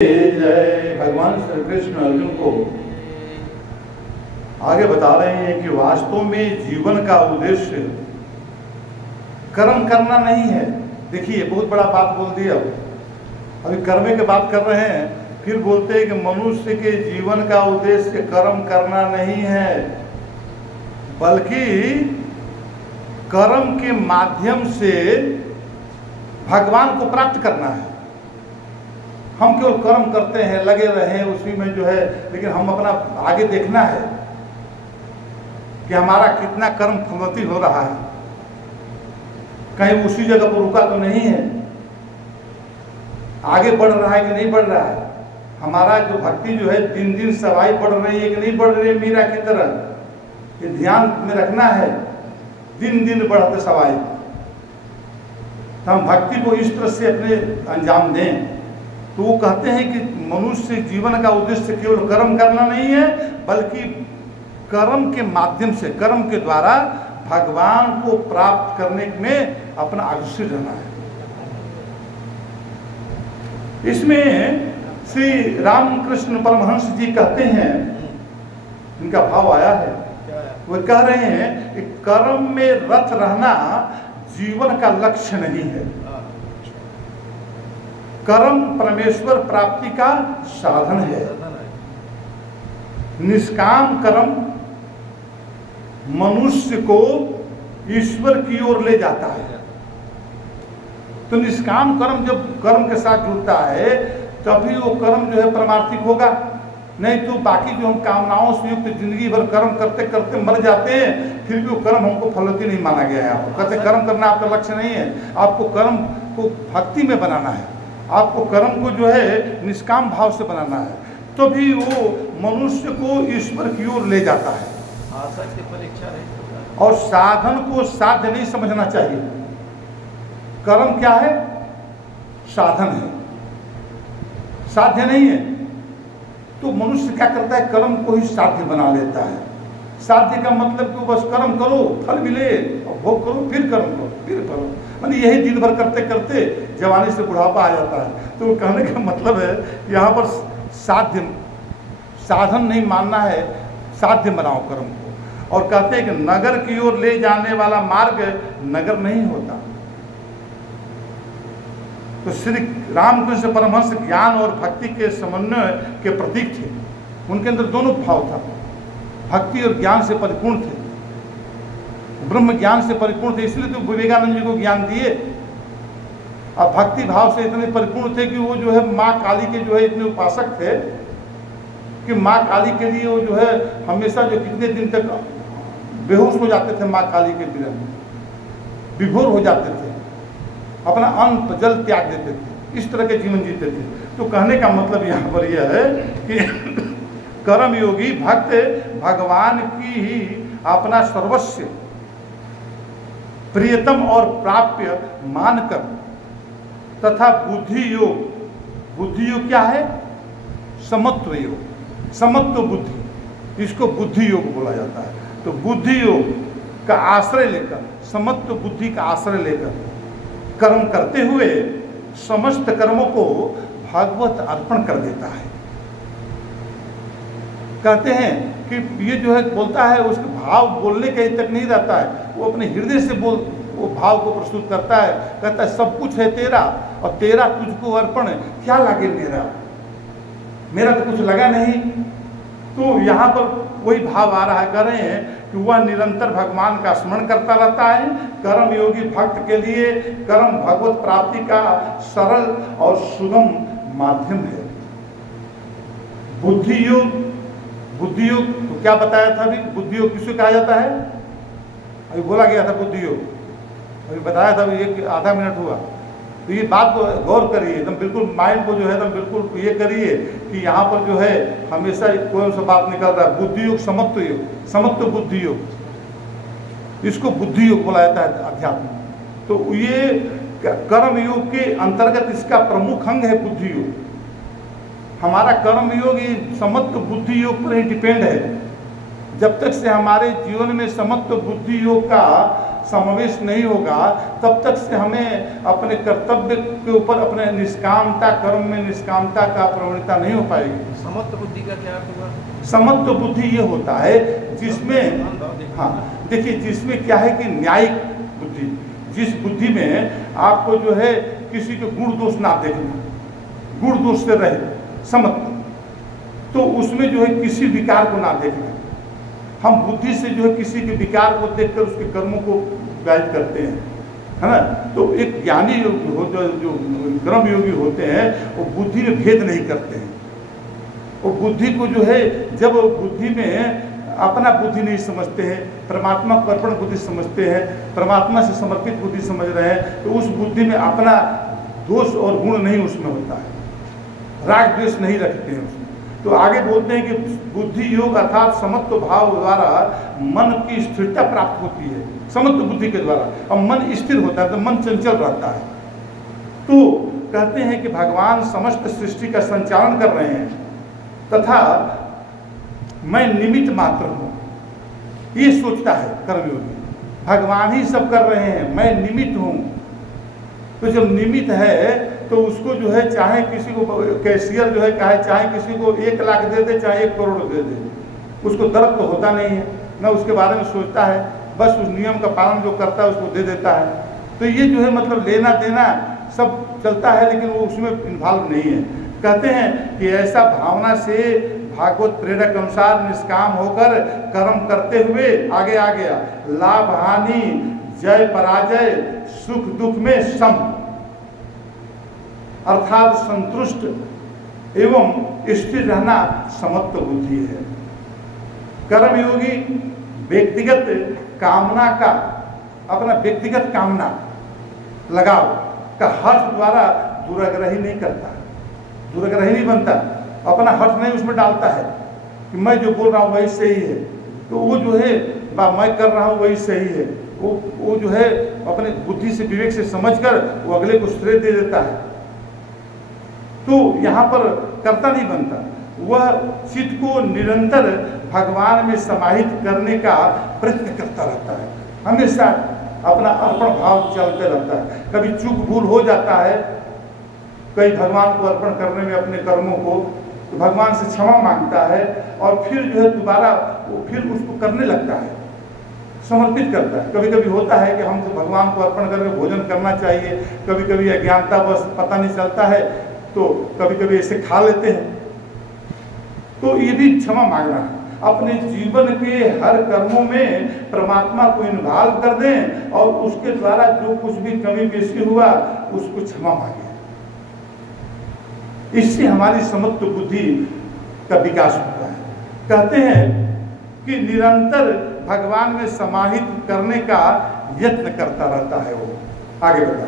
भगवान श्री कृष्ण अर्जुन को आगे बता रहे हैं कि वास्तव में जीवन का उद्देश्य कर्म करना नहीं है। देखिए बहुत बड़ा बात बोल दिया। अभी कर्म की बात कर रहे हैं, फिर बोलते हैं कि मनुष्य के जीवन का उद्देश्य कर्म करना नहीं है, बल्कि कर्म के माध्यम से भगवान को प्राप्त करना है। हम केवल कर्म करते हैं, लगे रहे उसी में जो है, लेकिन हम अपना आगे देखना है कि हमारा कितना कर्म फलवती हो रहा है, कहीं उसी जगह पर रुका तो नहीं है, आगे बढ़ रहा है कि नहीं बढ़ रहा है। हमारा जो भक्ति जो है दिन दिन सवाई बढ़ रही है कि नहीं बढ़ रही है, मीरा की तरह। ये ध्यान में रखना है, दिन दिन बढ़ते सवाई। तो हम भक्ति को इस तरह से अपने अंजाम दें। तो वो कहते हैं कि मनुष्य जीवन का उद्देश्य केवल कर्म करना नहीं है, बल्कि कर्म के माध्यम से, कर्म के द्वारा भगवान को प्राप्त करने में अपना अग्रसर रहना है। इसमें श्री रामकृष्ण परमहंस जी कहते हैं, इनका भाव आया है, वो कह रहे हैं कि कर्म में रत रहना जीवन का लक्ष्य नहीं है। कर्म परमेश्वर प्राप्ति का साधन है। निष्काम कर्म मनुष्य को ईश्वर की ओर ले जाता है। तो निष्काम कर्म जब कर्म के साथ जुड़ता है तभी वो कर्म जो है परमार्थिक होगा। नहीं तो बाकी जो हम कामनाओं से युक्त जिंदगी भर कर्म करते करते मर जाते हैं, फिर भी वो कर्म हमको फलवती नहीं माना गया है। आपको कहते कर्म करना आपका लक्ष्य नहीं है, आपको कर्म को भक्ति में बनाना है, आपको कर्म को जो है निष्काम भाव से बनाना है, तो भी वो मनुष्य को ईश्वर की ओर ले जाता है। और साधन को साध्य नहीं समझना चाहिए। कर्म क्या है? साधन है, साध्य नहीं है। तो मनुष्य क्या करता है? कर्म को ही साध्य बना लेता है। साध्य का मतलब कि बस कर्म करो, फल मिले, और भोग करो, फिर कर्म करो, फिर करो, मतलब यही दिन भर करते करते जवानी से बुढ़ापा आ जाता है। तो कहने का मतलब है यहाँ पर साध्य, साधन नहीं मानना है, साध्य बनाओ कर्म को। और कहते हैं कि नगर की ओर ले जाने वाला मार्ग नगर नहीं होता। तो श्री रामकृष्ण परमहंस ज्ञान और भक्ति के समन्वय के प्रतीक थे। उनके अंदर दोनों भाव था, भक्ति और ज्ञान से परिपूर्ण थे, ब्रह्म ज्ञान से परिपूर्ण थे। इसलिए तो विवेकानंद जी को ज्ञान दिए। अब भक्ति भाव से इतने परिपूर्ण थे कि वो जो है माँ काली के जो है इतने उपासक थे कि माँ काली के लिए वो जो है हमेशा जो कितने दिन तक बेहोश हो जाते थे, माँ काली के विरह में विभोर हो जाते थे, अपना अन्न जल त्याग देते थे, इस तरह के जीवन जीते थे। तो कहने का मतलब यहाँ पर यह है कि कर्म योगी भक्त भगवान की ही अपना सर्वस्व प्रियतम और प्राप्य मानकर तथा बुद्धि योग, बुद्धि योग क्या है? समत्व योग, समत्व बुद्धि, इसको बुद्धि योग बोला जाता है। तो बुद्धि योग का आश्रय लेकर, समत्व बुद्धि का आश्रय लेकर कर्म करते हुए समस्त कर्मों को भागवत अर्पण कर देता है। कहते हैं कि ये जो है बोलता है, उसके भाव बोलने के तक नहीं रहता है, वो अपने हृदय से वो भाव को प्रस्तुत करता है। कहता है सब कुछ है तेरा और तेरा तुझको अर्पण, क्या लगे मेरा, मेरा तो कुछ लगा नहीं। तो यहाँ पर वही भाव आ रहा है, कर रहे हैं कि वह निरंतर भगवान का स्मरण करता रहता है। कर्म योगी भक्त के लिए कर्म भगवत प्राप्ति का सरल और सुगम माध्यम है। बुद्धि योग, बुद्धि योग तो क्या बताया था अभी? बुद्धि योग किसको कहा जाता है? अभी बोला गया था बुद्धि योग, अभी बताया था, अभी एक आधा मिनट हुआ। तो ये बात को गौर करिए, एकदम बिल्कुल माइंड को जो है एकदम बिल्कुल ये करिए कि यहाँ पर जो है हमेशा कोई सा बात निकल रहा है। बुद्धि योग, समत्व योग, समत्व बुद्धि योग, इसको बुद्धि योग बोला जाता है अध्यात्म। तो ये कर्म योग के अंतर्गत इसका प्रमुख अंग है बुद्धि योग। हमारा कर्म योग ये समत्व बुद्धि योग पर ही डिपेंड है। जब तक से हमारे जीवन में समत्व बुद्धि योग का समावेश नहीं होगा, तब तक से हमें अपने कर्तव्य के ऊपर अपने निष्कामता कर्म में निष्कामता का प्रवणता नहीं हो पाएगी। समत्व बुद्धि का क्या अर्थ हुआ? समत्व बुद्धि ये होता है जिसमें, हाँ देखिए, जिसमें क्या है कि न्यायिक बुद्धि, जिस बुद्धि में आपको जो है किसी के गुण दोष ना देखना, गुण दोष से रहे समत्व, तो उसमें जो है किसी विकार को ना देखना। हम बुद्धि से जो है किसी के विकार को देखकर उसके कर्मों को गाइड करते हैं, है ना। तो एक ज्ञानी योगी हो जो कर्म योगी होते हैं, वो बुद्धि में भेद नहीं करते हैं। वो बुद्धि को जो है, जब बुद्धि में अपना बुद्धि नहीं समझते हैं, परमात्मा को अर्पण बुद्धि समझते हैं, परमात्मा से समर्पित बुद्धि समझ रहे हैं, तो उस बुद्धि में अपना दोष और गुण नहीं उसमें होता है, राग द्वेष नहीं रखते हैं उसमें। तो आगे बोलते हैं कि बुद्धि योग अर्थात समत्व भाव द्वारा मन की स्थिरता प्राप्त होती है, समत्व बुद्धि के द्वारा। अब मन स्थिर होता है तो मन चंचल रहता है। तो कहते हैं कि भगवान समस्त सृष्टि का संचालन कर रहे हैं तथा मैं निमित्त मात्र हूँ, ये सोचता है कर्मयोगी। भगवान ही सब कर रहे हैं, मैं निमित्त हूँ। तो जब निमित्त है तो उसको जो है, चाहे किसी को कैशियर जो है चाहे किसी को 1 लाख दे दे, चाहे 1 करोड़ दे दे, उसको दर्द तो होता नहीं है, न उसके बारे में सोचता है, बस उस नियम का पालन जो करता है उसको दे देता है। तो ये जो है मतलब लेना देना सब चलता है, लेकिन वो उसमें इन्वॉल्व नहीं है। कहते हैं कि ऐसा भावना से भागवत प्रेरक अनुसार निष्काम होकर कर्म करते हुए आगे आ गया, लाभ हानि जय पराजय सुख दुख में सम, अर्थात संतुष्ट एवं स्थिर रहना समत्व बुद्धि है। कर्मयोगी व्यक्तिगत कामना का, अपना व्यक्तिगत कामना लगाव का हठ द्वारा दुराग्रही नहीं करता, दुराग्रही नहीं बनता, अपना हठ नहीं उसमें डालता है कि मैं जो बोल रहा हूँ वही सही है, तो वो जो है मैं कर रहा हूँ वही सही है, वो जो है अपने बुद्धि से विवेक से समझकर वो अगले को श्रेय दे देता है। तो यहाँ पर कर्ता नहीं बनता, वह चित्त को निरंतर भगवान में समाहित करने का प्रयत्न करता रहता है, हमेशा अपना अर्पण भाव चलते रहता है। कभी चूक भूल हो जाता है, कई भगवान को अर्पण करने में अपने कर्मों को, तो भगवान से क्षमा मांगता है और फिर जो है दोबारा वो फिर उसको करने लगता है, समर्पित करता है। कभी कभी होता है कि हम तो भगवान को अर्पण करके भोजन करना चाहिए, कभी कभी अज्ञानता बस पता नहीं चलता है, तो कभी कभी ऐसे खा लेते हैं। तो ये भी क्षमा मांगना है, अपने जीवन के हर कर्मों में परमात्मा को इन्वॉल्व कर दें और उसके द्वारा जो कुछ भी कमी पेशी हुआ उसको क्षमा मांगे। इससे हमारी समत्व बुद्धि का विकास होता है। कहते हैं कि निरंतर भगवान में समाहित करने का यत्न करता रहता है वो। आगे बढ़ा